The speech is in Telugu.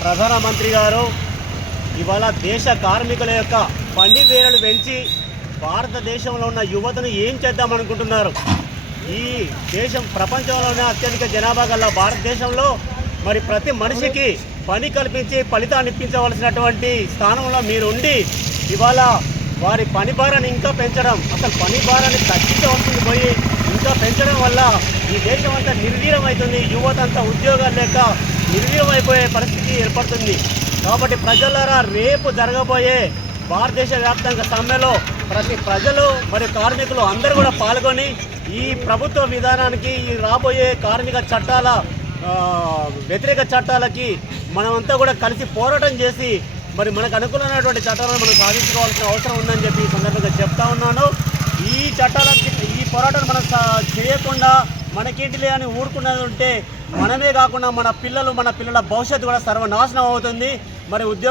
ప్రధానమంత్రి గారు ఇవాళ దేశ కార్మికుల యొక్క పండి వేరలు పెంచి భారతదేశంలో ఉన్న యువతను ఏం చేద్దాం అనుకుంటున్నారు? ఈ దేశం ప్రపంచంలోనే అత్యధిక జనాభా గల భారతదేశంలో మరి ప్రతి మనిషికి పని కల్పించి ఫలితాన్ని ఇప్పించవలసినటువంటి స్థానంలో మీరు ఉండి ఇవాళ వారి పని భారాన్ని ఇంకా పెంచడం అసలు పని భారాన్ని తగ్గించవలసింది పోయి ఇంకా పెంచడం వల్ల ఈ దేశం అంతా నిర్వీరం అవుతుంది యువత అంతా ఉద్యోగాలు లేక నిర్వీర్యం అయిపోయే పరిస్థితి ఏర్పడుతుంది. కాబట్టి ప్రజలారా రేపు జరగబోయే భారతదేశ వ్యాప్తంగా సమ్మెలో ప్రతి ప్రజలు మరియు కార్మికులు అందరూ కూడా పాల్గొని ఈ ప్రభుత్వ విధానానికి ఈ రాబోయే కార్మిక చట్టాల వ్యతిరేక చట్టాలకి మనమంతా కూడా కలిసి పోరాటం చేసి మరి మనకు అనుకూలమైనటువంటి చట్టాలను మనం సాధించుకోవాల్సిన అవసరం ఉందని చెప్పి ఈ సందర్భంగా చెప్తా ఉన్నాను. ఈ చట్టాల ఈ పోరాటం మనం మనకేంటిలే అని ఊరుకున్నది ఉంటే మనమే కాకుండా మన పిల్లలు మన పిల్లల భవిష్యత్తు కూడా సర్వనాశనం అవుతుంది. మరి ఉద్యోగ